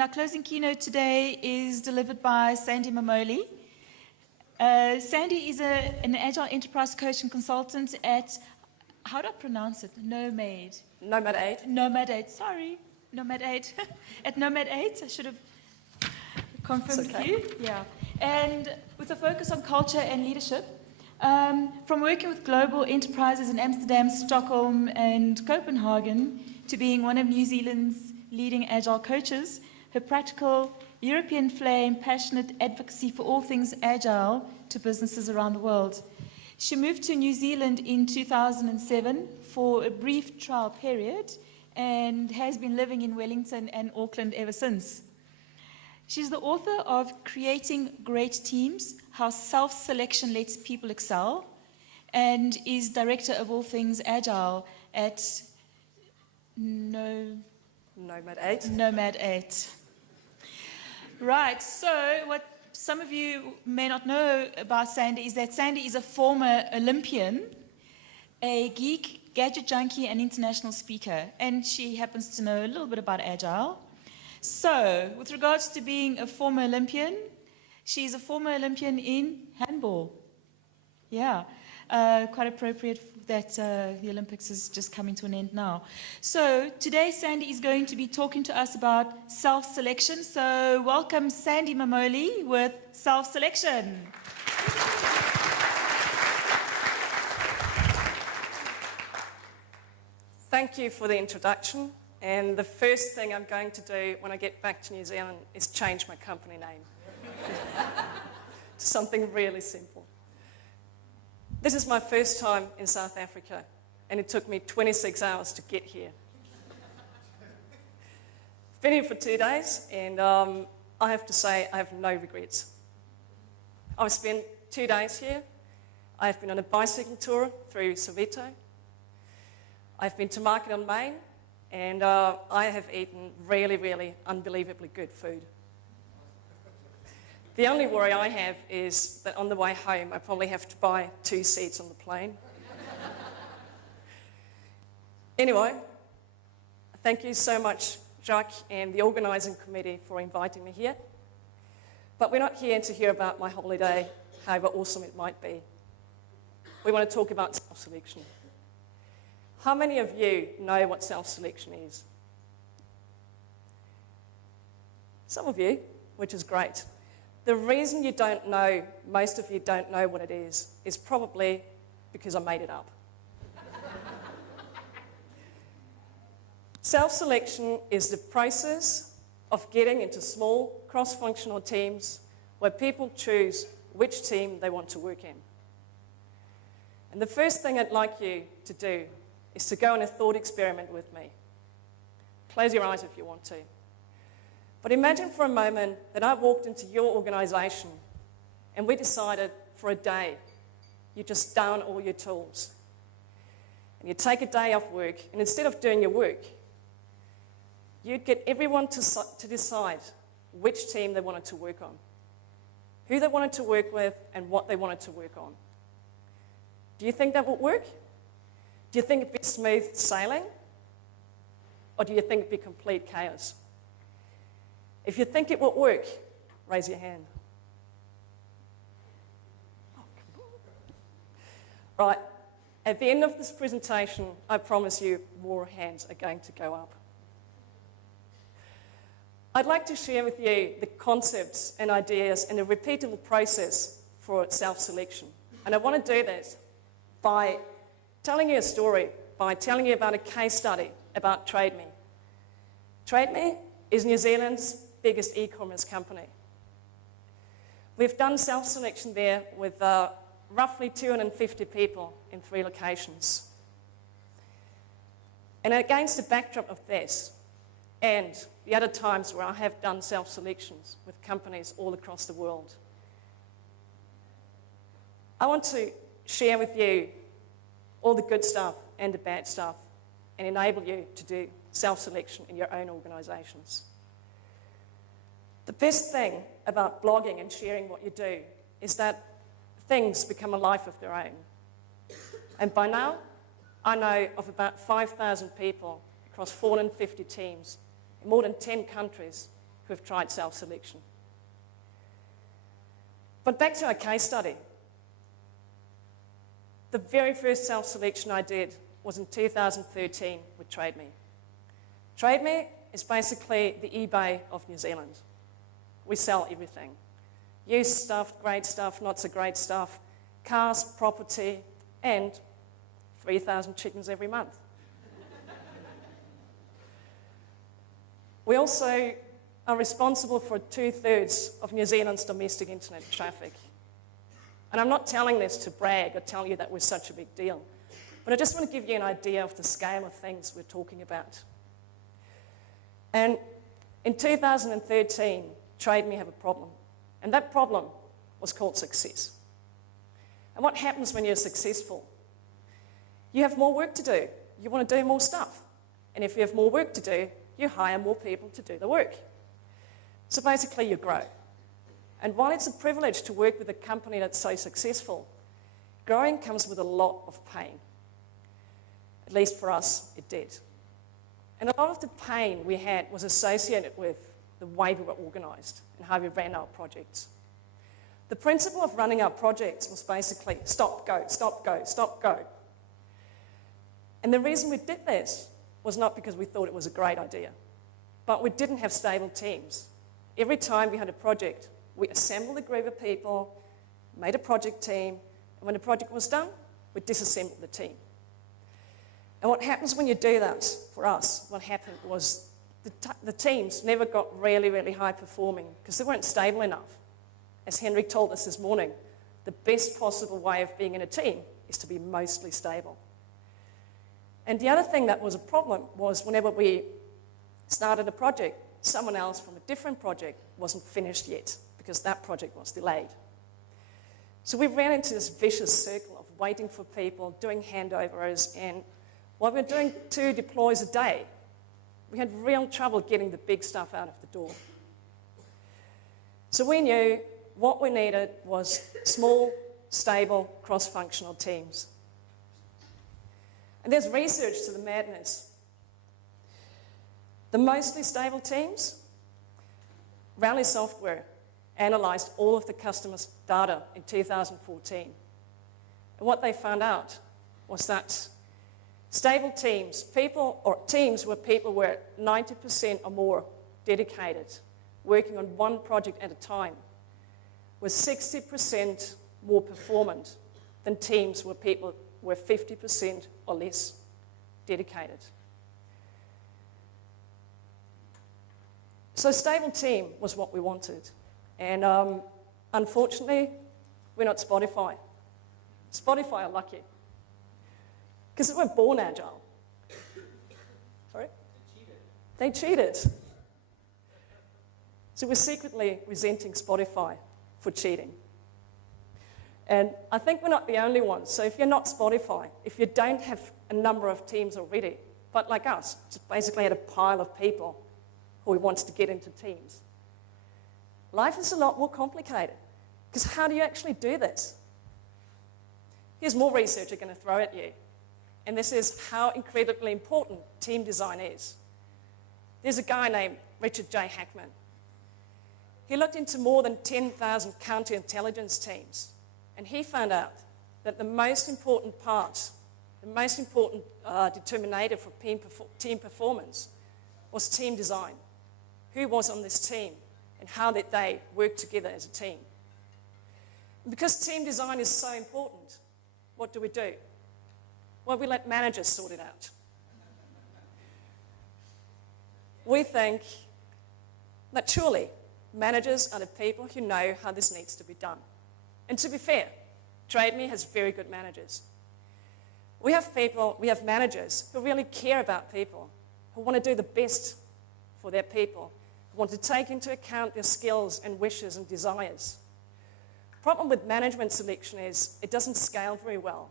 Our closing keynote today is delivered by Sandy Mamoli. Sandy is an Agile enterprise coach and consultant at, how do I pronounce it? Nomad 8. Nomad 8, sorry. Nomad 8. At Nomad 8, I should have confirmed with you. Yeah. And with a focus on culture and leadership. From working with global enterprises in Amsterdam, Stockholm, and Copenhagen to being one of New Zealand's leading Agile coaches, her practical, European flame, passionate advocacy for all things Agile to businesses around the world. She moved to New Zealand in 2007 for a brief trial period and has been living in Wellington and Auckland ever since. She's the author of Creating Great Teams, How Self-Selection Lets People Excel, and is director of all things Agile at Nomad 8. Nomad 8. Right, so what some of you may not know about Sandy is that Sandy is a former Olympian, a geek, gadget junkie, and international speaker, and she happens to know a little bit about Agile. So, with regards to being a former Olympian, she's a former Olympian in handball. Yeah, quite appropriate that the Olympics is just coming to an end now. So, today Sandy is going to be talking to us about self-selection. So, welcome Sandy Mamoli with self-selection. Thank you for the introduction. And the first thing I'm going to do when I get back to New Zealand is change my company name to something really simple. This is my first time in South Africa, and it took me 26 hours to get here. I've been here for 2 days, and I have to say I have no regrets. I've spent 2 days here. I've been on a bicycle tour through Soweto. I've been to Market on Main, and I have eaten really, really unbelievably good food. The only worry I have is that on the way home, I probably have to buy 2 seats on the plane. Anyway, thank you so much, Jacques, and the organising committee for inviting me here. But we're not here to hear about my holiday, however awesome it might be. We want to talk about self-selection. How many of you know what self-selection is? Some of you, which is great. The reason you don't know, most of you don't know what it is probably because I made it up. Self-selection is the process of getting into small cross-functional teams where people choose which team they want to work in. And the first thing I'd like you to do is to go on a thought experiment with me. Close your eyes if you want to. But imagine for a moment that I walked into your organisation and we decided for a day you just down all your tools. And you take a day off work, and instead of doing your work, you'd get everyone to decide which team they wanted to work on, who they wanted to work with, and what they wanted to work on. Do you think that would work? Do you think it'd be smooth sailing? Or do you think it'd be complete chaos? If you think it would work, raise your hand. Oh, come on. Right, at the end of this presentation, I promise you more hands are going to go up. I'd like to share with you the concepts and ideas and a repeatable process for self-selection. And I want to do this by telling you a story, by telling you about a case study about TradeMe. TradeMe is New Zealand's biggest e-commerce company. We've done self-selection there with roughly 250 people in 3 locations. And against the backdrop of this, and the other times where I have done self-selections with companies all across the world, I want to share with you all the good stuff and the bad stuff and enable you to do self-selection in your own organisations. The best thing about blogging and sharing what you do is that things become a life of their own. And by now, I know of about 5,000 people across 450 teams in more than 10 countries who have tried self-selection. But back to our case study. The very first self-selection I did was in 2013 with TradeMe. TradeMe is basically the eBay of New Zealand. We sell everything. Used stuff, great stuff, not so great stuff, cars, property, and 3,000 chickens every month. We also are responsible for 2/3 of New Zealand's domestic internet traffic. And I'm not telling this to brag or tell you that we're such a big deal, but I just want to give you an idea of the scale of things we're talking about. And in 2013, TradeMe had a problem, and that problem was called success. And what happens when you're successful? You have more work to do. You want to do more stuff. And if you have more work to do, you hire more people to do the work. So basically, you grow. And while it's a privilege to work with a company that's so successful, growing comes with a lot of pain. At least for us, it did. And a lot of the pain we had was associated with the way we were organised and how we ran our projects. The principle of running our projects was basically stop, go, stop, go, stop, go. And the reason we did this was not because we thought it was a great idea, but we didn't have stable teams. Every time we had a project, we assembled a group of people, made a project team, and when the project was done, we disassembled the team. And what happens when you do that, for us, what happened was the teams never got really, really high performing because they weren't stable enough. As Henry told us this morning, the best possible way of being in a team is to be mostly stable. And the other thing that was a problem was whenever we started a project, someone else from a different project wasn't finished yet because that project was delayed. So we ran into this vicious circle of waiting for people, doing handovers, and while we were doing 2 deploys a day, we had real trouble getting the big stuff out of the door. So we knew what we needed was small, stable, cross-functional teams. And there's research to the madness. The mostly stable teams, Rally Software analysed all of the customers' data in 2014. And what they found out was that stable teams, teams where people were 90% or more dedicated, working on one project at a time, were 60% more performant than teams where people were 50% or less dedicated. So a stable team was what we wanted. And unfortunately, we're not Spotify. Spotify are lucky. Because they weren't born agile. Sorry? They cheated. So we're secretly resenting Spotify for cheating. And I think we're not the only ones. So if you're not Spotify, if you don't have a number of teams already, but like us, just basically had a pile of people who wants to get into teams, life is a lot more complicated. Because how do you actually do this? Here's more research I'm going to throw at you. And this is how incredibly important team design is. There's a guy named Richard J. Hackman. He looked into more than 10,000 counterintelligence teams, and he found out that the most important part, the most important determinator for team performance was team design. Who was on this team, and how did they work together as a team? And because team design is so important, what do? Well, we let managers sort it out. We think that surely managers are the people who know how this needs to be done. And to be fair, TradeMe has very good managers. We have managers who really care about people, who want to do the best for their people, who want to take into account their skills and wishes and desires. The problem with management selection is it doesn't scale very well.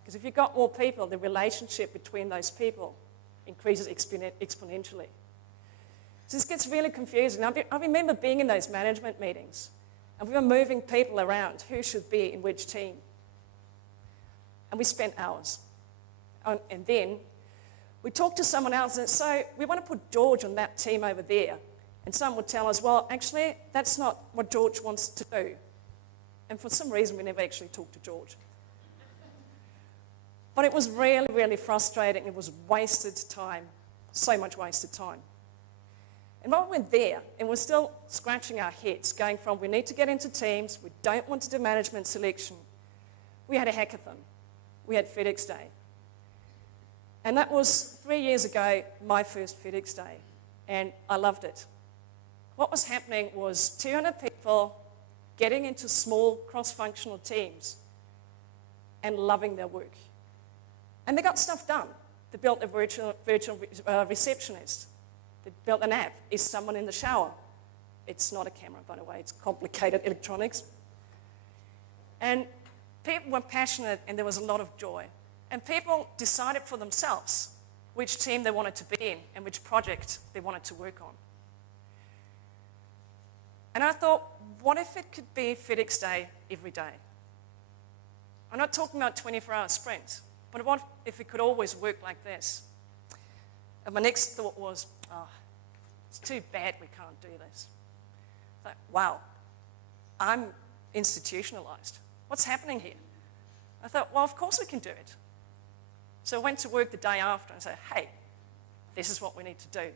Because if you've got more people, the relationship between those people increases exponentially. So this gets really confusing. I remember being in those management meetings, and we were moving people around who should be in which team. And we spent hours. And then we talked to someone else and said, so we want to put George on that team over there. And some would tell us, well, actually, that's not what George wants to do. And for some reason, we never actually talked to George. But it was really, really frustrating. It was wasted time, so much wasted time. And while we're there, and we're still scratching our heads, going from we need to get into teams, we don't want to do management selection, we had a hackathon. We had FedEx Day. And that was 3 years ago, my first FedEx Day. And I loved it. What was happening was 200 people getting into small cross-functional teams and loving their work. And they got stuff done. They built a virtual receptionist. They built an app. Is someone in the shower? It's not a camera, by the way. It's complicated electronics. And people were passionate, and there was a lot of joy. And people decided for themselves which team they wanted to be in and which project they wanted to work on. And I thought, what if it could be FedEx Day every day? I'm not talking about 24-hour sprints, but what if it could always work like this? And my next thought was, it's too bad we can't do this. I thought, wow, I'm institutionalized. What's happening here? I thought, well, of course we can do it. So I went to work the day after and said, hey, this is what we need to do.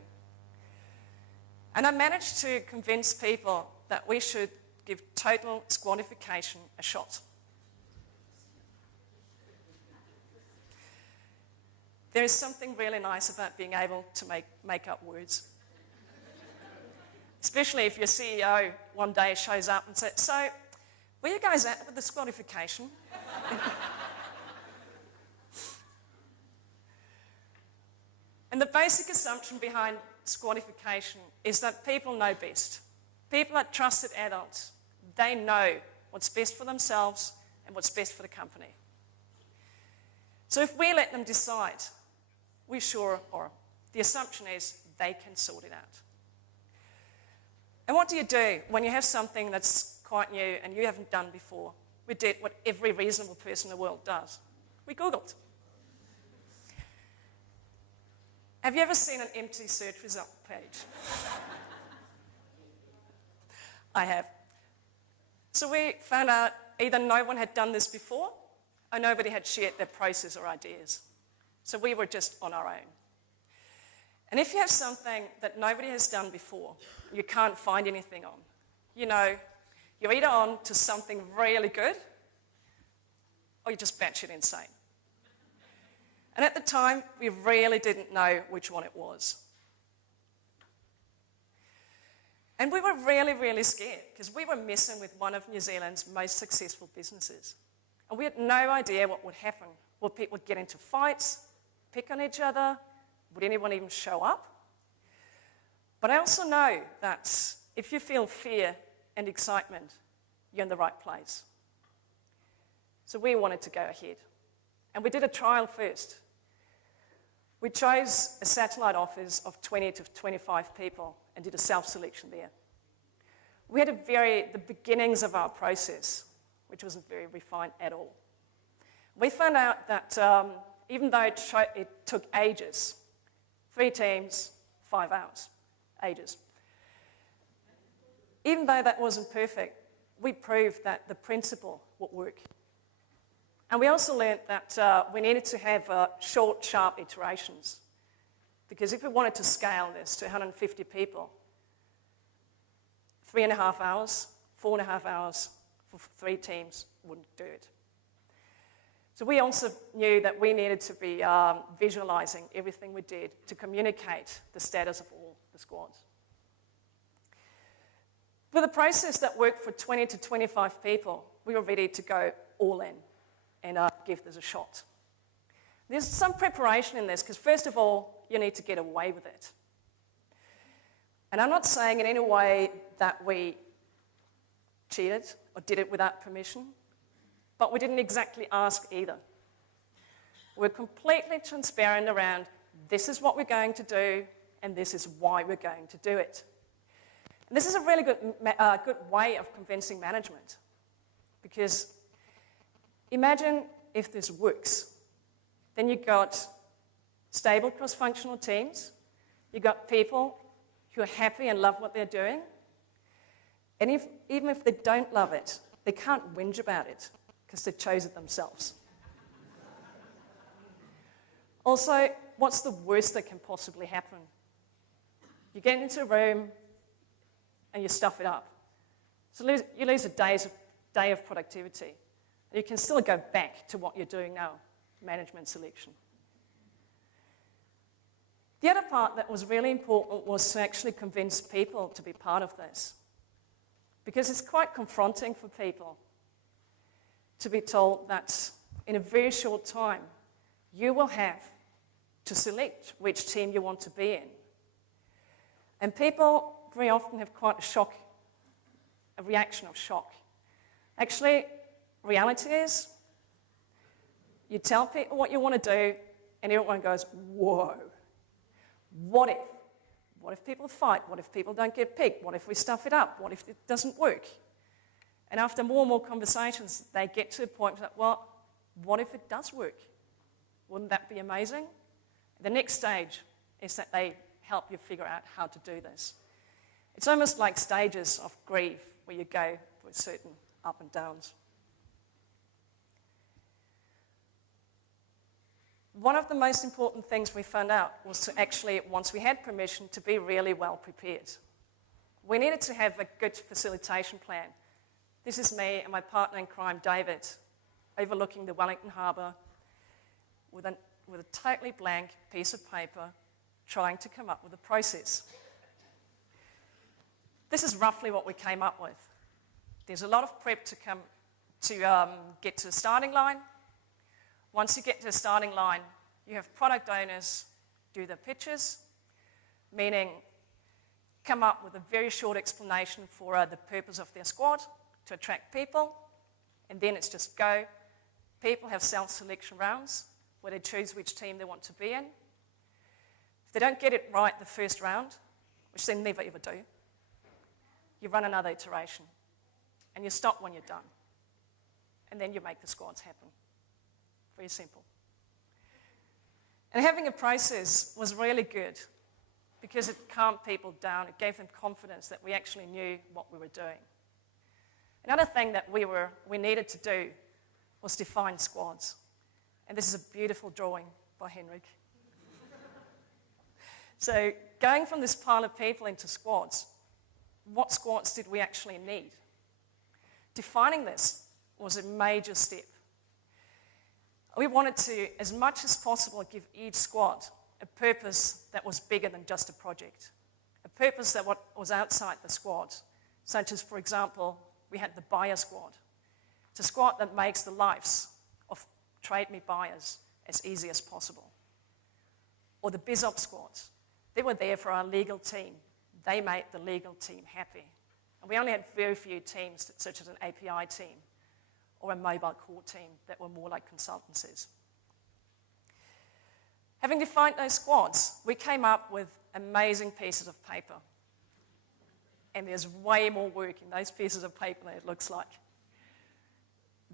And I managed to convince people that we should give total squadification a shot. There is something really nice about being able to make up words. Especially if your CEO one day shows up and says, so, where you guys at with the squadification? And the basic assumption behind squadification is that people know best. People are trusted adults. They know what's best for themselves and what's best for the company. So if we let them decide, we're sure, or the assumption is they can sort it out. And what do you do when you have something that's quite new and you haven't done before? We did what every reasonable person in the world does. We Googled. Have you ever seen an empty search result page? I have. So we found out either no one had done this before or nobody had shared their process or ideas. So we were just on our own. And if you have something that nobody has done before, you can't find anything on, you know, you're either on to something really good or you're just batshit insane. And at the time, we really didn't know which one it was. And we were really, really scared because we were messing with one of New Zealand's most successful businesses. And we had no idea what would happen. Would people get into fights, pick on each other? Would anyone even show up? But I also know that if you feel fear and excitement, you're in the right place. So we wanted to go ahead. And we did a trial first. We chose a satellite office of 20 to 25 people and did a self-selection there. We had the beginnings of our process, which wasn't very refined at all. We found out that even though it took ages, 3 teams, 5 hours, ages. Even though that wasn't perfect, we proved that the principle would work. And we also learned that we needed to have short, sharp iterations. Because if we wanted to scale this to 150 people, 3.5 hours, 4.5 hours for 3 teams wouldn't do it. So we also knew that we needed to be visualizing everything we did to communicate the status of all the squads. With a process that worked for 20 to 25 people, we were ready to go all in and give this a shot. There's some preparation in this because first of all, you need to get away with it. And I'm not saying in any way that we cheated or did it without permission, but we didn't exactly ask either. We're completely transparent around this is what we're going to do and this is why we're going to do it. And this is a really good way of convincing management because imagine if this works. Then you've got stable cross-functional teams, you've got people who are happy and love what they're doing. And even if they don't love it, they can't whinge about it because they chose it themselves. Also, what's the worst that can possibly happen? You get into a room and you stuff it up. So you lose a day of productivity. And you can still go back to what you're doing now, management selection. The other part that was really important was to actually convince people to be part of this. Because it's quite confronting for people to be told that in a very short time, you will have to select which team you want to be in. And people very often have quite a reaction of shock. Actually, reality is, you tell people what you want to do, and everyone goes, whoa, what if? What if people fight? What if people don't get picked? What if we stuff it up? What if it doesn't work? And after more and more conversations, they get to a point that, well, what if it does work? Wouldn't that be amazing? The next stage is that they help you figure out how to do this. It's almost like stages of grief where you go through certain up and downs. One of the most important things we found out was to actually, once we had permission, to be really well prepared. We needed to have a good facilitation plan. This is me and my partner in crime, David, overlooking the Wellington Harbour with a totally blank piece of paper, trying to come up with a process. This is roughly what we came up with. There's a lot of prep to get to the starting line. Once you get to the starting line, you have product owners do the pitches, meaning come up with a very short explanation for the purpose of their squad to attract people, and then it's just go. People have self-selection rounds where they choose which team they want to be in. If they don't get it right the first round, which they never ever do, you run another iteration, and you stop when you're done, and then you make the squads happen. Very simple. And having a process was really good because it calmed people down. It gave them confidence that we actually knew what we were doing. Another thing that we needed to do was define squads. And this is a beautiful drawing by Henrik. So going from this pile of people into squads, what squads did we actually need? Defining this was a major step. We wanted to, as much as possible, give each squad a purpose that was bigger than just a project, a purpose that was outside the squad, such as, for example, we had the buyer squad. It's a squad that makes the lives of Trade Me buyers as easy as possible. Or the BizOps squads. They were there for our legal team. They made the legal team happy. And we only had very few teams, such as an API team or a mobile core team that were more like consultancies. Having defined those squads, we came up with amazing pieces of paper. And there's way more work in those pieces of paper than it looks like.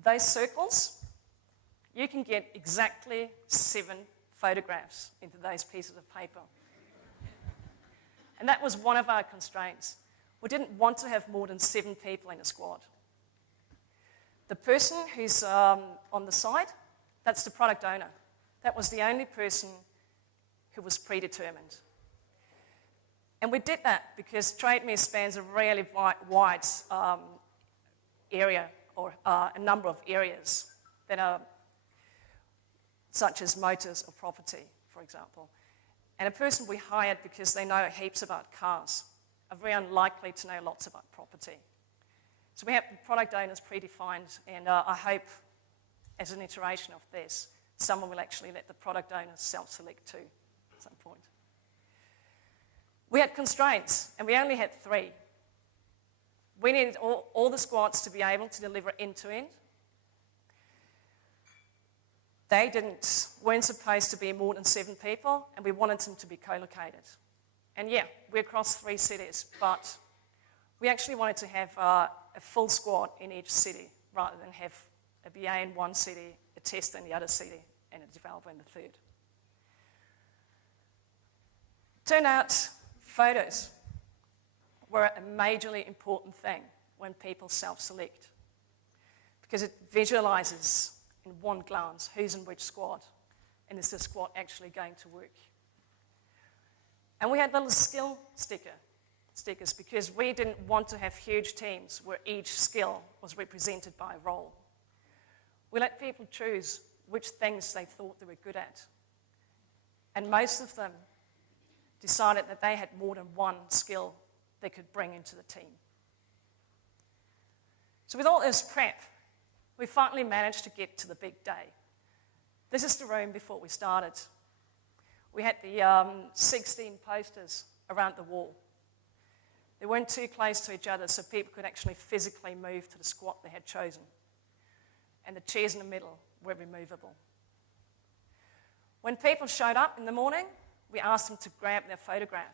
Those circles, you can get exactly 7 photographs into those pieces of paper. And that was one of our constraints. We didn't want to have more than 7 people in a squad. The person who's on the side, that's the product owner. That was the only person who was predetermined. And we did that because Trade Me spans a really wide area, or a number of areas that are such as motors or property, for example. And a person we hired because they know heaps about cars are very unlikely to know lots about property. So we have product owners predefined, and I hope as an iteration of this, someone will actually let the product owners self-select too at some point. We had constraints, and we only had 3. We needed all the squads to be able to deliver end-to-end. They weren't supposed to be more than 7 people, and we wanted them to be co-located. And yeah, we're across 3 cities, but we actually wanted to have a full squad in each city rather than have a BA in one city, a tester in the other city, and a developer in the third. Turned out, photos. were a majorly important thing when people self-select, because it visualizes in one glance who's in which squad, and is the squad actually going to work. And we had little skill stickers because we didn't want to have huge teams where each skill was represented by a role. We let people choose which things they thought they were good at. And most of them decided that they had more than one skill they could bring into the team. So with all this prep, we finally managed to get to the big day. This is the room before we started. We had the 16 posters around the wall. They weren't too close to each other, so people could actually physically move to the squad they had chosen. And the chairs in the middle were removable. When people showed up in the morning, we asked them to grab their photograph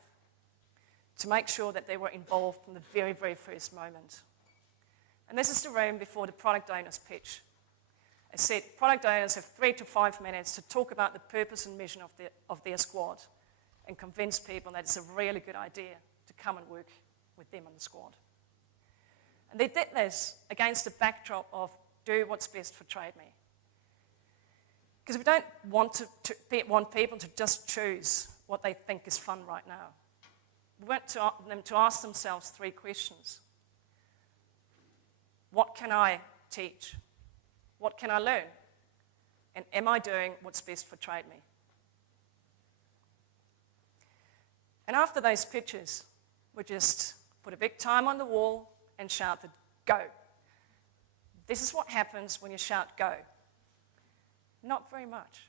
to make sure that they were involved from the very, very first moment. And this is the room before the product owners pitch. As said, product owners have 3 to 5 minutes to talk about the purpose and mission of their squad and convince people that it's a really good idea to come and work with them on the squad. And they did this against the backdrop of do what's best for TradeMe. Because we don't want people to just choose what they think is fun right now. We want them to ask themselves 3 questions. What can I teach? What can I learn? And am I doing what's best for TradeMe? And after those pitches, we just put a big time on the wall and shouted, go. This is what happens when you shout go. Not very much.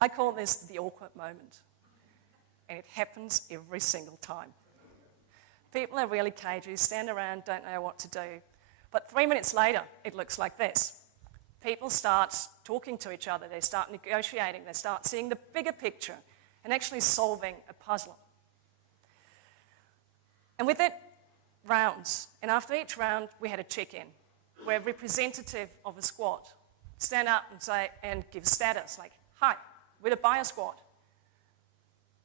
I call this the awkward moment. And it happens every single time. People are really cagey, stand around, don't know what to do. But 3 minutes later, it looks like this. People start talking to each other, they start negotiating, they start seeing the bigger picture and actually solving a puzzle. And with it, rounds. And after each round, we had a check-in where a representative of a squad would stand up and say, and give status like, hi, we're the buyer squad.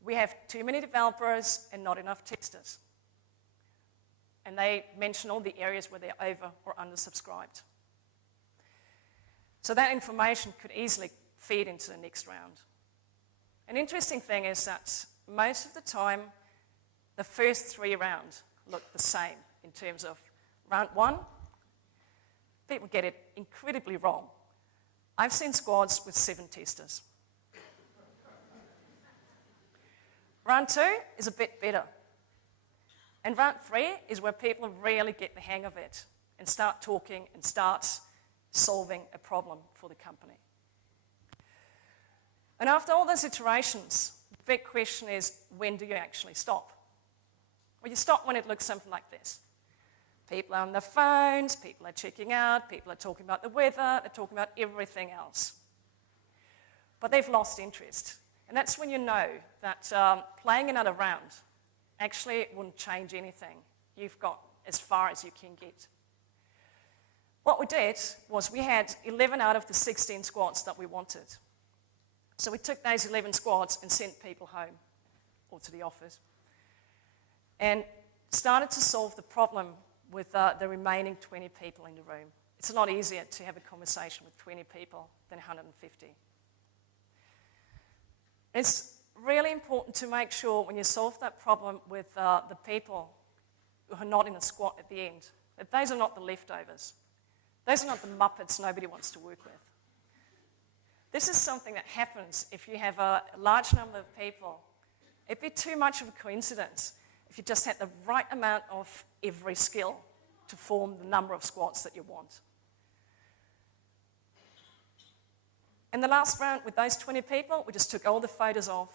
We have too many developers and not enough testers. And they mention all the areas where they're over or undersubscribed. So that information could easily feed into the next round. An interesting thing is that most of the time, the first 3 rounds look the same in terms of round 1, people get it incredibly wrong. I've seen squads with 7 testers. Round 2 is a bit better. And round 3 is where people really get the hang of it and start talking and start solving a problem for the company. And after all those iterations, the big question is, when do you actually stop? Well, you stop when it looks something like this. People are on their phones, people are checking out, people are talking about the weather, they're talking about everything else. But they've lost interest. And that's when you know that playing another round actually wouldn't change anything. You've got as far as you can get. What we did was we had 11 out of the 16 squads that we wanted. So we took those 11 squads and sent people home or to the office and started to solve the problem with the remaining 20 people in the room. It's a lot easier to have a conversation with 20 people than 150. It's really important to make sure when you solve that problem with the people who are not in the squad at the end, that those are not the leftovers. Those are not the Muppets nobody wants to work with. This is something that happens if you have a large number of people. It'd be too much of a coincidence if you just had the right amount of every skill to form the number of squads that you want. In the last round with those 20 people, we just took all the photos off.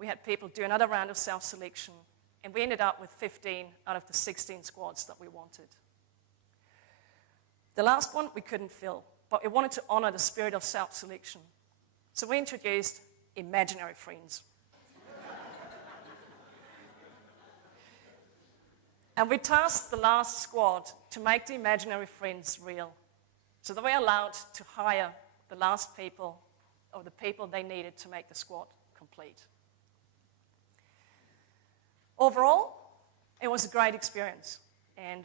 We had people do another round of self-selection, and we ended up with 15 out of the 16 squads that we wanted. The last one we couldn't fill, but we wanted to honor the spirit of self-selection. So we introduced imaginary friends. And we tasked the last squad to make the imaginary friends real. So they were allowed to hire the last people or the people they needed to make the squad complete. Overall, it was a great experience. And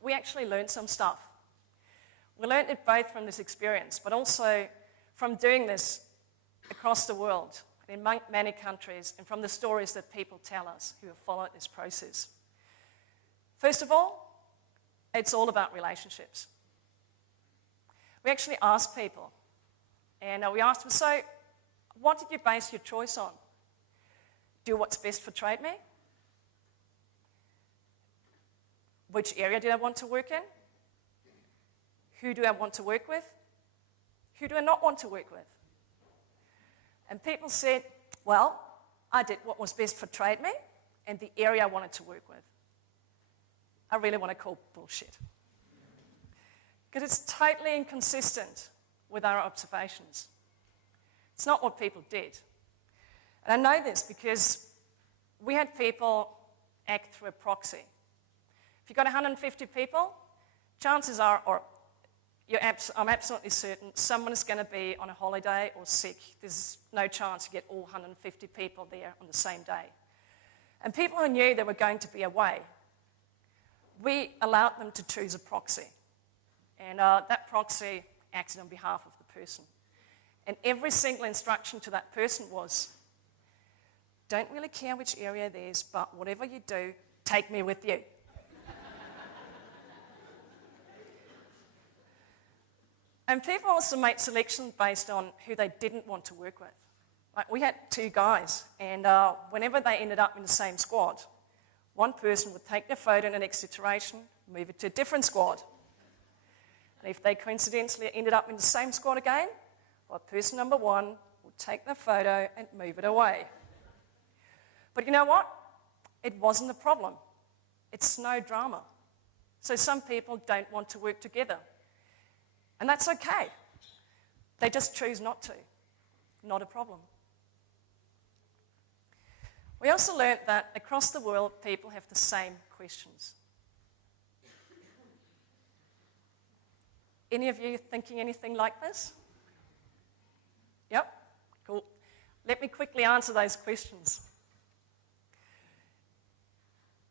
we actually learned some stuff. We learned it both from this experience, but also from doing this across the world, in many countries, and from the stories that people tell us who have followed this process. First of all, it's all about relationships. We actually asked people, and we asked them, so what did you base your choice on? Do what's best for Trade Me? Which area did I want to work in? Who do I want to work with? Who do I not want to work with? And people said, well, I did what was best for Trade Me and the area I wanted to work with. I really want to call bullshit. Because it's totally inconsistent with our observations. It's not what people did. And I know this because we had people act through a proxy. If you've got 150 people, chances are, or I'm absolutely certain, someone is going to be on a holiday or sick. There's no chance you get all 150 people there on the same day. And people who knew they were going to be away, we allowed them to choose a proxy. And that proxy acted on behalf of the person. And every single instruction to that person was, don't really care which area it is, but whatever you do, take me with you. And people also made selections based on who they didn't want to work with. Like we had 2 guys, and whenever they ended up in the same squad, one person would take their photo in the next iteration, move it to a different squad. And if they coincidentally ended up in the same squad again, well, person number 1 would take their photo and move it away. But you know what? It wasn't a problem. It's no drama. So some people don't want to work together. And that's okay. They just choose not to. Not a problem. We also learned that across the world, people have the same questions. Any of you thinking anything like this? Yep, cool. Let me quickly answer those questions.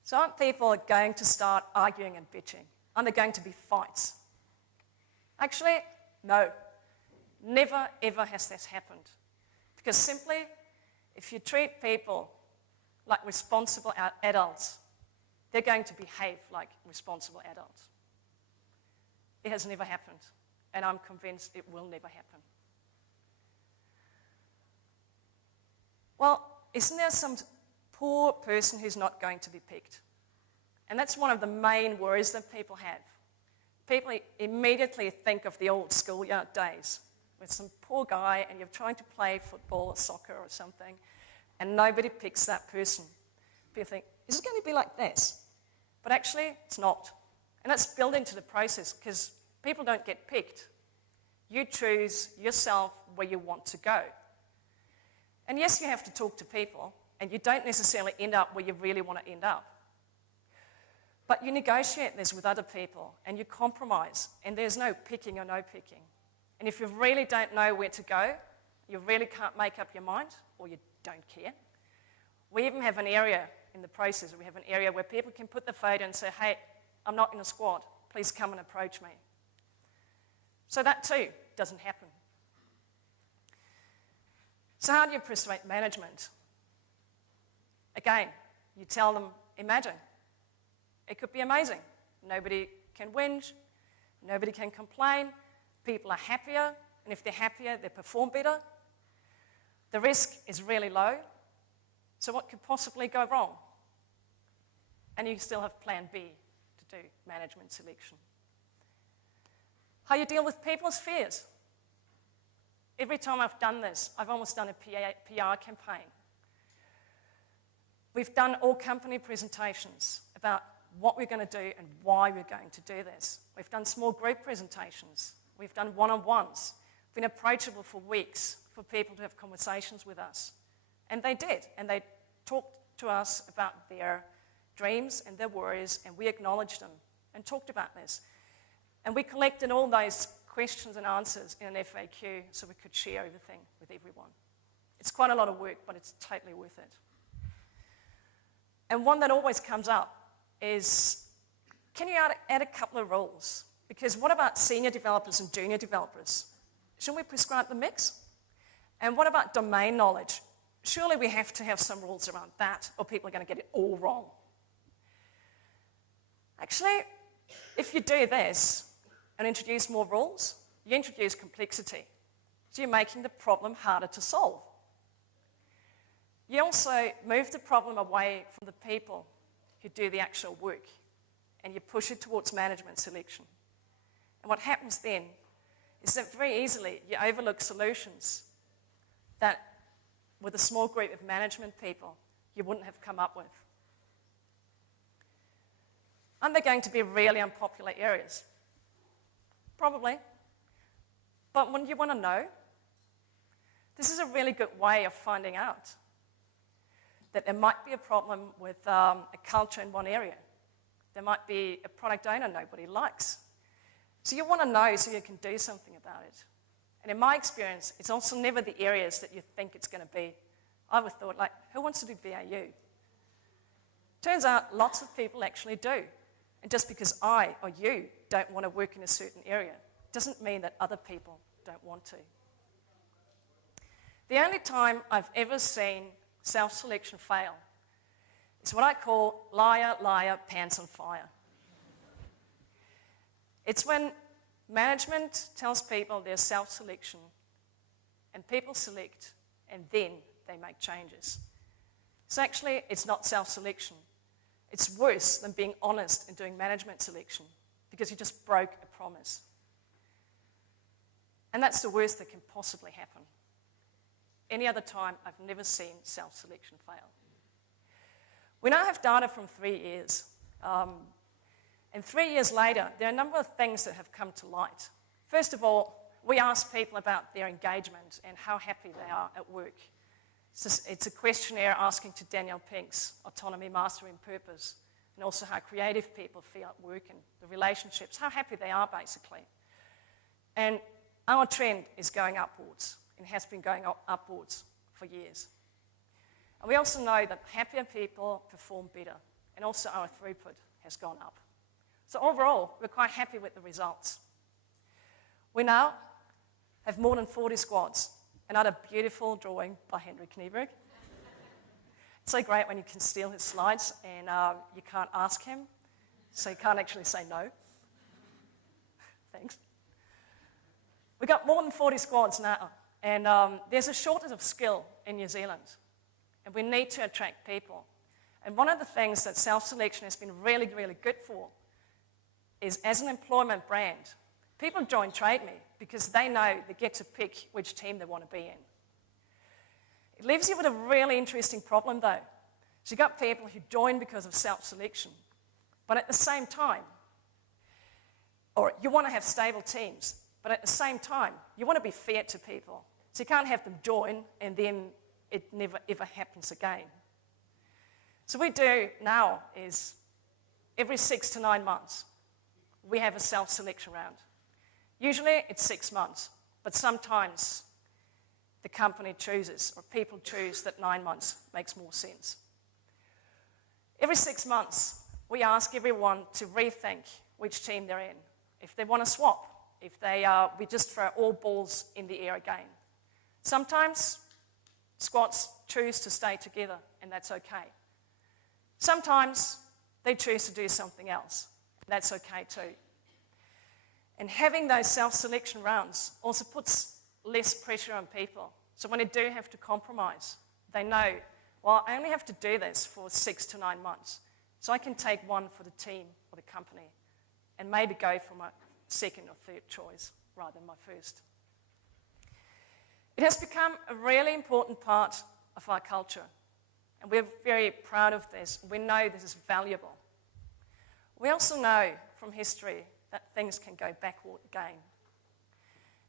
So aren't people going to start arguing and bitching? Aren't there going to be fights? Actually, no. Never, ever has this happened. Because simply, if you treat people like responsible adults, they're going to behave like responsible adults. It has never happened, and I'm convinced it will never happen. Well, isn't there some poor person who's not going to be picked? And that's one of the main worries that people have. People immediately think of the old schoolyard days with some poor guy and you're trying to play football or soccer or something and nobody picks that person. People think, is it going to be like this? But actually, it's not. And that's built into the process because people don't get picked. You choose yourself where you want to go. And yes, you have to talk to people and you don't necessarily end up where you really want to end up. But you negotiate this with other people and you compromise and there's no picking or no picking. And if you really don't know where to go, you really can't make up your mind or you don't care, we even have an area in the process, we have an area where people can put the photo and say, hey, I'm not in a squad, please come and approach me. So that too doesn't happen. So how do you persuade management? Again, you tell them, imagine. It could be amazing. Nobody can whinge, nobody can complain, people are happier, and if they're happier, they perform better. The risk is really low, so what could possibly go wrong? And you still have plan B to do management selection. How you deal with people's fears. Every time I've done this, I've almost done a PR campaign. We've done all company presentations about what we're going to do and why we're going to do this. We've done small group presentations. We've done one-on-ones. We've been approachable for weeks for people to have conversations with us. And they did, and they talked to us about their dreams and their worries, and we acknowledged them and talked about this. And we collected all those questions and answers in an FAQ so we could share everything with everyone. It's quite a lot of work, but it's totally worth it. And one that always comes up is, can you add a couple of rules? Because what about senior developers and junior developers? Shouldn't we prescribe the mix? And what about domain knowledge? Surely we have to have some rules around that, or people are going to get it all wrong. Actually, if you do this and introduce more rules, you introduce complexity. So you're making the problem harder to solve. You also move the problem away from the people who do the actual work, and you push it towards management selection. And what happens then is that very easily you overlook solutions that, with a small group of management people, you wouldn't have come up with. Are there going to be really unpopular areas? Probably. But when you want to know, this is a really good way of finding out that there might be a problem with a culture in one area. There might be a product owner nobody likes. So you want to know so you can do something about it. And in my experience, it's also never the areas that you think it's going to be. I would have thought, like, who wants to do BAU? Turns out lots of people actually do. And just because I or you don't want to work in a certain area doesn't mean that other people don't want to. The only time I've ever seen self-selection fail is what I call liar, liar, pants on fire. It's when management tells people there's self-selection and people select and then they make changes. So actually, it's not self-selection. It's worse than being honest and doing management selection because you just broke a promise. And that's the worst that can possibly happen. Any other time, I've never seen self-selection fail. We now have data from 3 years. And 3 years later, there are a number of things that have come to light. First of all, we asked people about their engagement and how happy they are at work. It's a questionnaire asking to Danielle Pink's autonomy, mastery, and purpose, and also how creative people feel at work and the relationships, how happy they are, basically. And our trend is going upwards, and has been going upwards for years. And we also know that happier people perform better, and also our throughput has gone up. So overall, we're quite happy with the results. We now have more than 40 squads. Another beautiful drawing by Henry Knieberg. It's so great when you can steal his slides and you can't ask him, so you can't actually say no. Thanks. We've got more than 40 squads now, and there's a shortage of skill in New Zealand, and we need to attract people. And one of the things that self-selection has been really, really good for is, as an employment brand, people join Trade Me because they know they get to pick which team they want to be in. It leaves you with a really interesting problem, though. So you've got people who join because of self-selection, but at the same time, or you want to have stable teams, but at the same time, you want to be fair to people. So you can't have them join and then it never ever happens again. So what we do now is every 6 to 9 months, we have a self-selection round. Usually it's 6 months, but sometimes the company chooses or people choose that 9 months makes more sense. Every 6 months, we ask everyone to rethink which team they're in. If they want to swap, if we just throw all balls in the air again. Sometimes squads choose to stay together, and that's okay. Sometimes they choose to do something else. That's okay too. And having those self-selection rounds also puts less pressure on people. So when they do have to compromise, they know, well, I only have to do this for 6 to 9 months. So I can take one for the team or the company and maybe go for my second or third choice rather than my first. It has become a really important part of our culture. And we're very proud of this. We know this is valuable. We also know from history that things can go backward again.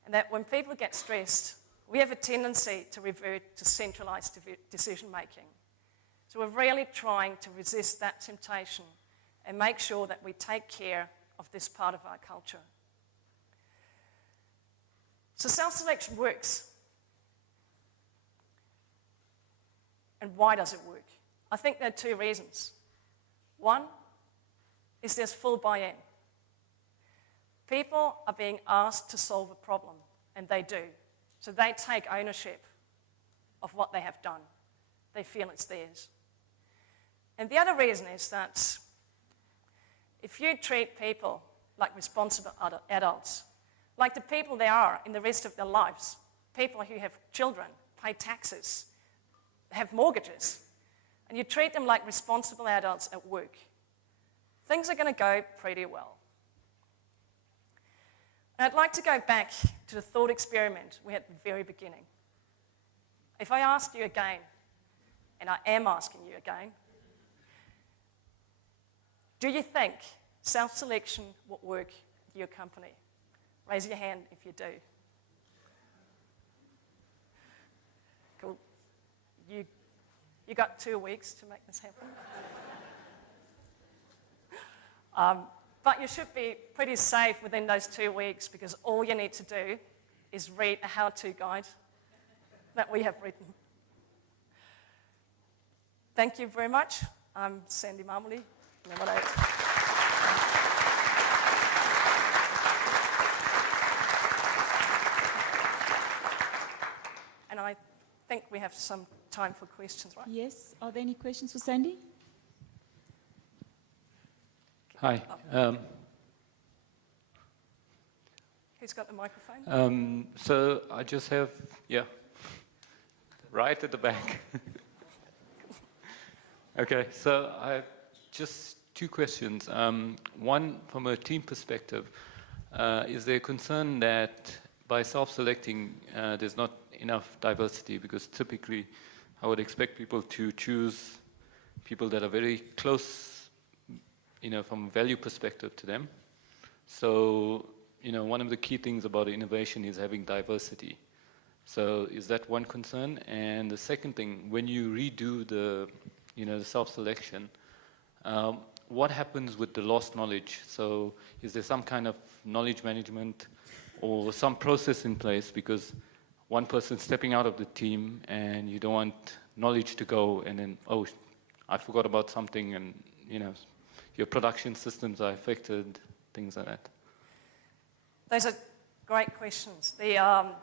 And that when people get stressed, we have a tendency to revert to centralized decision-making. So we're really trying to resist that temptation and make sure that we take care of this part of our culture. So self-selection works. And why does it work? I think there are two reasons. One is there's full buy-in. People are being asked to solve a problem, and they do. So they take ownership of what they have done. They feel it's theirs. And the other reason is that if you treat people like responsible adults, like the people they are in the rest of their lives, people who have children, pay taxes, have mortgages, and you treat them like responsible adults at work, things are going to go pretty well. And I'd like to go back to the thought experiment we had at the very beginning. If I asked you again, and I am asking you again, do you think self-selection will work at your company? Raise your hand if you do. Cool. You got 2 weeks to make this happen. But you should be pretty safe within those 2 weeks, because all you need to do is read a how-to guide that we have written. Thank you very much. I'm Sandy Mamoli. And I think we have some time for questions, right? Yes. Are there any questions for Sandy? Hi. Who's got the microphone? So I just have, right at the back. Okay, so I have just two questions. One, from a team perspective, is there a concern that by self-selecting there's not enough diversity? Because typically I would expect people to choose people that are very close, from a value perspective to them. So, one of the key things about innovation is having diversity. So is that one concern? And the second thing, when you redo the self-selection, what happens with the lost knowledge? So is there some kind of knowledge management or some process in place? Because one person stepping out of the team and you don't want knowledge to go and then, oh, I forgot about something, and your production systems are affected, things like that. Those are great questions. The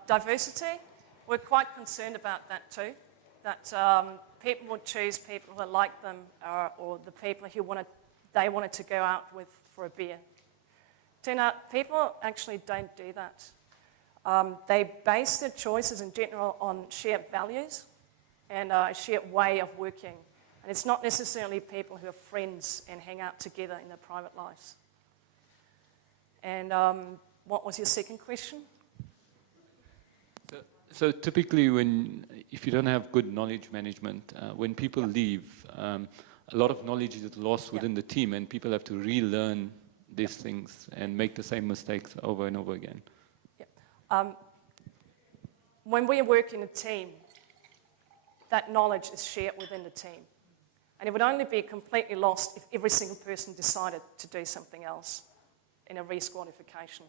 diversity, we're quite concerned about that too, that people would choose people who are like them, or the people who they wanted to go out with for a beer. Turn out people actually don't do that. They base their choices in general on shared values and a shared way of working. And it's not necessarily people who are friends and hang out together in their private lives. And what was your second question? So typically if you don't have good knowledge management, when people leave, a lot of knowledge is lost within the team, and people have to relearn these things and make the same mistakes over and over again. When we work in a team, that knowledge is shared within the team. And it would only be completely lost if every single person decided to do something else in a re-squadification.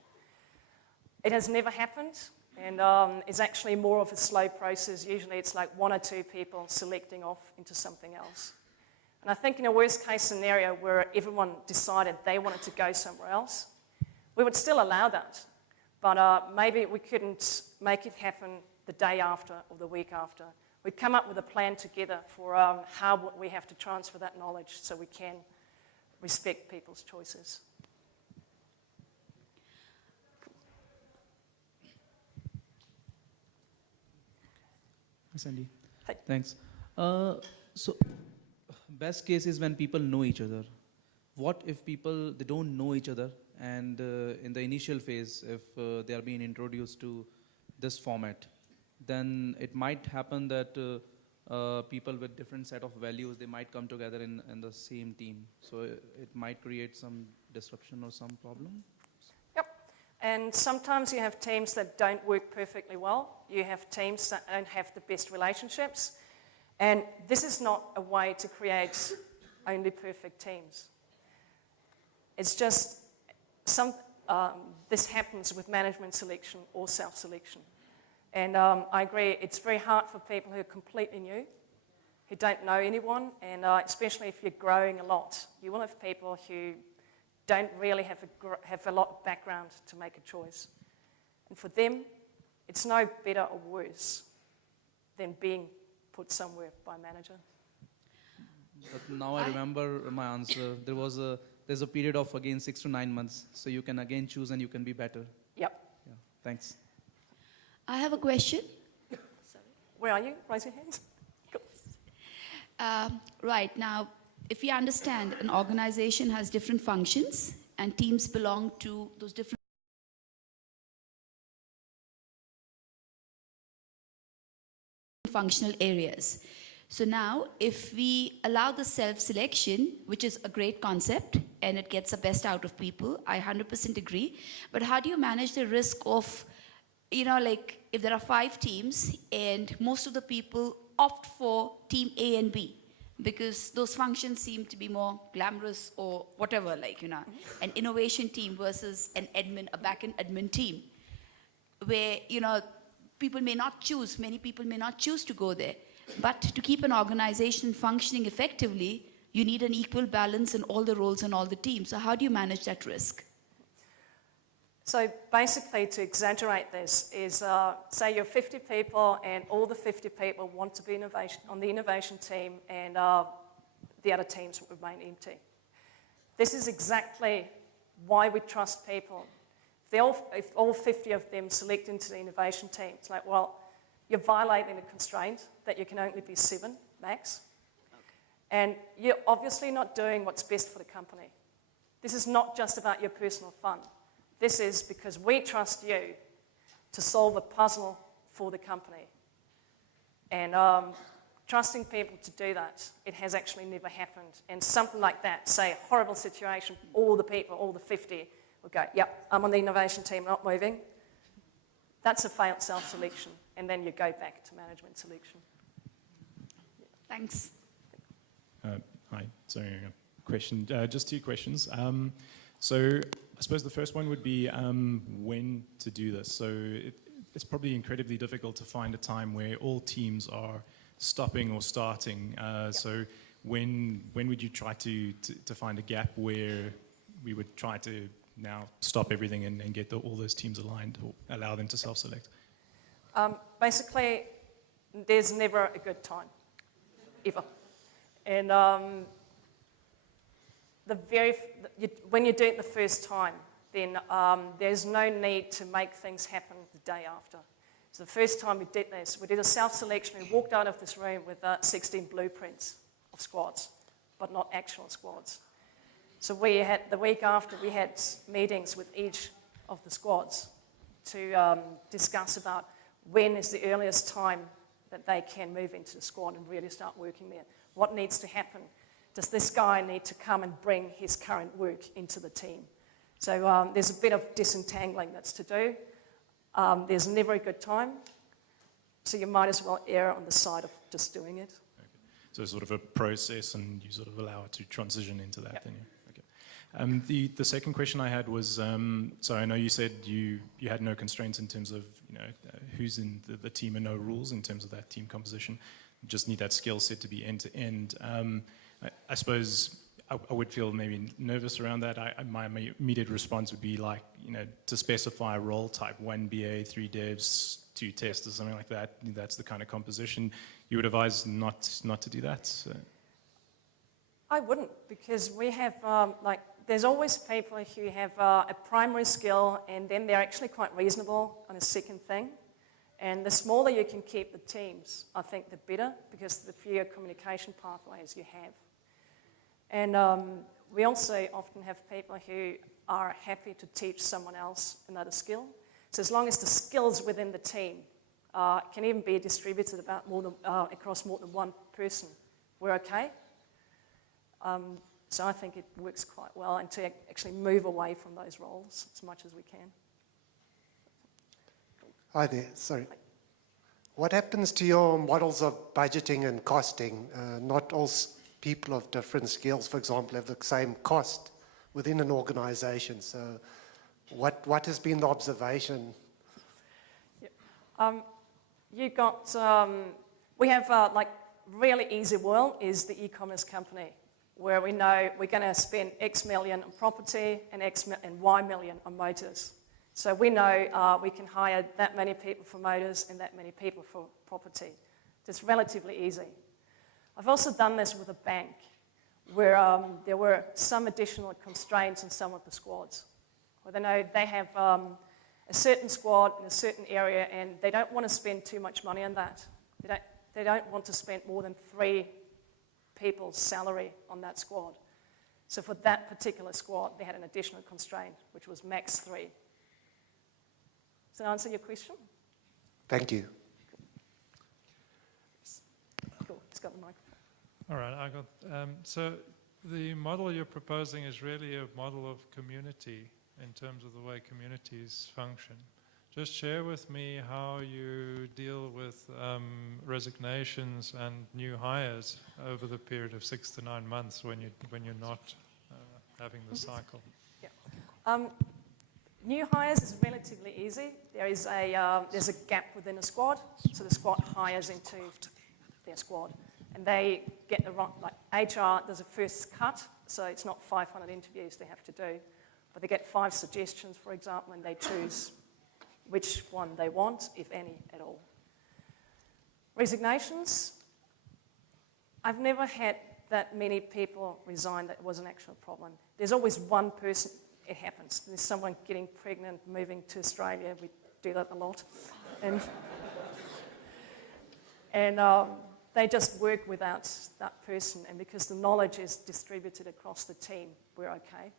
It has never happened, and it's actually more of a slow process. Usually it's like one or two people selecting off into something else. And I think in a worst case scenario where everyone decided they wanted to go somewhere else, we would still allow that. But maybe we couldn't make it happen the day after or the week after. We'd come up with a plan together for how we have to transfer that knowledge so we can respect people's choices. Hi, Sandy. Hi. Thanks. So, best case is when people know each other. What if people, they don't know each other, and in the initial phase, if they are being introduced to this format, then it might happen that people with different set of values, they might come together in the same team. So it might create some disruption or some problem. Yep. And sometimes you have teams that don't work perfectly well. You have teams that don't have the best relationships. And this is not a way to create only perfect teams. It's just this happens with management selection or self-selection. And I agree, it's very hard for people who are completely new who don't know anyone, and especially if you're growing a lot, you will have people who don't really have a lot of background to make a choice. And for them, it's no better or worse than being put somewhere by a manager. But now I remember my answer. There's a period of again 6 to 9 months, so you can again choose and you can be better. Yep. Yeah, thanks. I have a question. Where are you? Raise your hand. Cool. Right, now, if you understand an organization has different functions and teams belong to those different functional areas. So now, if we allow the self-selection, which is a great concept, and it gets the best out of people, I 100% agree. But how do you manage the risk of, you know, like if there are 5 teams and most of the people opt for team A and B because those functions seem to be more glamorous or whatever, like, you know, an innovation team versus an admin, a back-end admin team, where, you know, many people may not choose to go there. But to keep an organization functioning effectively, you need an equal balance in all the roles and all the teams. So how do you manage that risk? So basically, to exaggerate this, is say you're 50 people and all the 50 people want to be on the innovation team and the other teams remain empty. This is exactly why we trust people. If all 50 of them select into the innovation team, it's like, well, you're violating the constraint that you can only be 7 max. Okay. And you're obviously not doing what's best for the company. This is not just about your personal fun. This is because we trust you to solve a puzzle for the company. And trusting people to do that, it has actually never happened. And something like that, say a horrible situation, all the people, all the 50 will go, yep, I'm on the innovation team, not moving. That's a failed self-selection. And then you go back to management selection. Thanks. Hi, sorry, a question. Just 2 questions. So I suppose the first one would be when to do this. So it's probably incredibly difficult to find a time where all teams are stopping or starting. So when would you try to find a gap where we would try to now stop everything and get all those teams aligned or allow them to self-select? Basically, there's never a good time, ever. And when you do it the first time, then there's no need to make things happen the day after. So the first time we did this, we did a self-selection. We walked out of this room with 16 blueprints of squads, but not actual squads. So the week after, we had meetings with each of the squads to discuss about when is the earliest time that they can move into the squad and really start working there. What needs to happen? Does this guy need to come and bring his current work into the team? So there's a bit of disentangling that's to do. There's never a good time, so you might as well err on the side of just doing it. Okay. So it's sort of a process and you sort of allow it to transition into that, yep. Then you. The second question I had was, so I know you said you had no constraints in terms of who's in the team and no rules in terms of that team composition. You just need that skill set to be end to end. I suppose I would feel maybe nervous around that. My immediate response would be like, to specify a role type, 1 BA, 3 devs, 2 testers, something like that. That's the kind of composition. You would advise not to do that? So. I wouldn't, because we have, there's always people who have a primary skill and then they're actually quite reasonable on a second thing. And the smaller you can keep the teams, I think the better, because the fewer communication pathways you have. And we also often have people who are happy to teach someone else another skill. So as long as the skills within the team can even be distributed across more than one person, we're okay. So I think it works quite well, and to actually move away from those roles as much as we can. Hi there, sorry. What happens to your models of budgeting and costing? Not all people of different skills, for example, have the same cost within an organization. So what has been the observation? Yeah. We have really easy world is the e-commerce company, where we know we're going to spend X million on property and Y million on motors. So we know we can hire that many people for motors and that many people for property. It's relatively easy. I've also done this with a bank, where there were some additional constraints on some of the squads. Where they know they have a certain squad in a certain area and they don't want to spend too much money on that. They don't want to spend more than 3 people's salary on that squad. So for that particular squad, they had an additional constraint, which was max 3. Does that answer your question? Thank you. Cool, just got the microphone. All right, I got. So the model you're proposing is really a model of community in terms of the way communities function. Just share with me how you deal with resignations and new hires over the period of 6 to 9 months when you're not having the cycle. Yeah. New hires is relatively easy. There's a gap within a squad, so the squad hires into their squad. And they get the right, like HR does a first cut, so it's not 500 interviews they have to do, but they get 5 suggestions, for example, and they choose which one they want, if any at all. Resignations, I've never had that many people resign that was an actual problem. There's always one person, it happens. There's someone getting pregnant, moving to Australia, we do that a lot. And they just work without that person, and because the knowledge is distributed across the team, we're okay.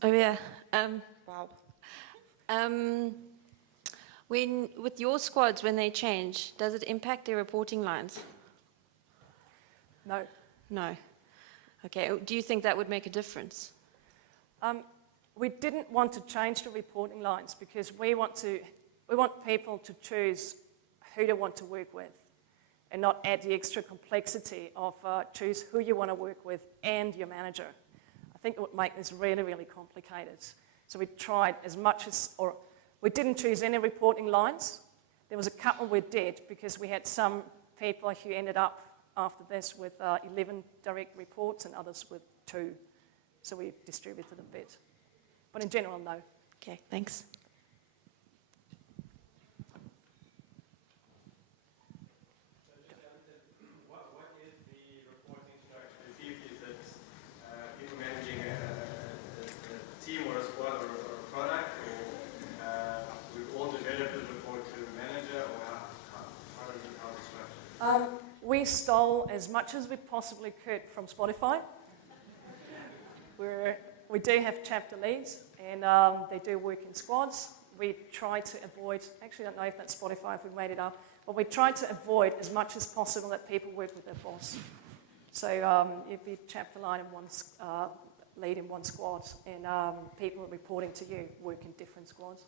Oh yeah, wow. With your squads, when they change, does it impact their reporting lines? No. No. Okay, do you think that would make a difference? We didn't want to change the reporting lines because we want people to choose who they want to work with and not add the extra complexity of choose who you want to work with and your manager. I think it would make this really, really complicated. So we tried as much as, or we didn't choose any reporting lines. There was a couple we did because we had some people who ended up after this with 11 direct reports and others with 2. So we distributed a bit. But in general, no. Okay, thanks. We stole as much as we possibly could from Spotify. We do have chapter leads, and they do work in squads. We try to avoid, actually I don't know if that's Spotify, if we made it up, but we try to avoid as much as possible that people work with their boss. So it'd be chapter line in one lead in one squad, and people reporting to you work in different squads.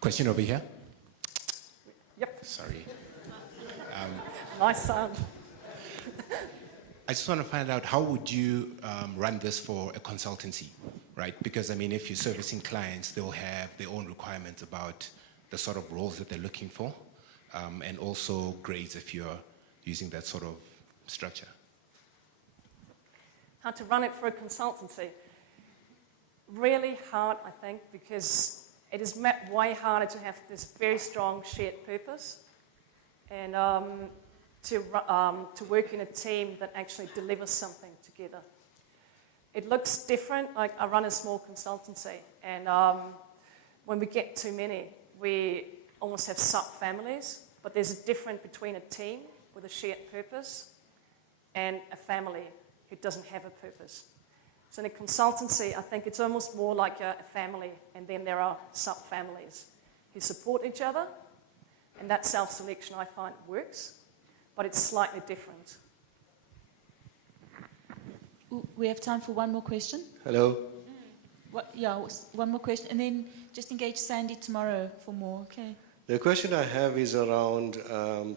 Question over here. Yep. Sorry. Nice sound. I just want to find out, how would you run this for a consultancy, right? Because, I mean, if you're servicing clients, they'll have their own requirements about the sort of roles that they're looking for, and also grades if you're using that sort of structure. How to run it for a consultancy? Really hard, I think, because it is way harder to have this very strong shared purpose and to work in a team that actually delivers something together. It looks different. Like I run a small consultancy, and when we get too many, we almost have sub-families, but there's a difference between a team with a shared purpose and a family who doesn't have a purpose. So in a consultancy, I think it's almost more like a family, and then there are sub-families who support each other, and that self-selection I find works, but it's slightly different. We have time for one more question. Hello. One more question, and then just engage Sandy tomorrow for more, okay? The question I have is around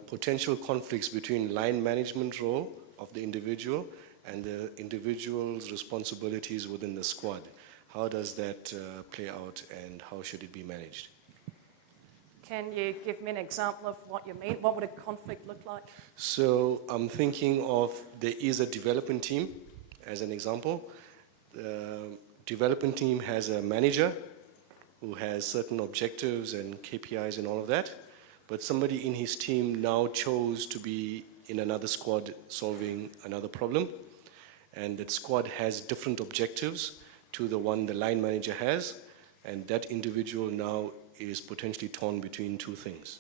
potential conflicts between line management role of the individual and the individual's responsibilities within the squad. How does that play out, and how should it be managed? Can you give me an example of what you mean? What would a conflict look like? So I'm thinking of, there is a development team, as an example. The development team has a manager who has certain objectives and KPIs and all of that, but somebody in his team now chose to be in another squad solving another problem, and that squad has different objectives to the one the line manager has, and that individual now is potentially torn between two things.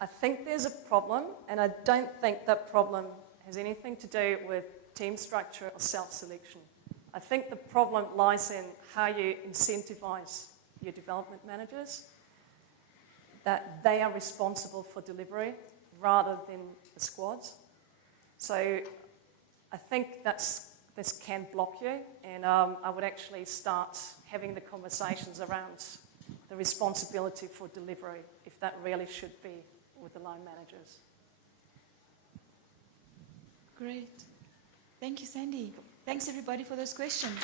I think there's a problem, and I don't think that problem has anything to do with team structure or self-selection. I think the problem lies in how you incentivize your development managers, that they are responsible for delivery rather than the squads. So I think this can block you, and I would actually start having the conversations around the responsibility for delivery, if that really should be with the line managers. Great. Thank you, Sandy. Thanks, everybody, for those questions.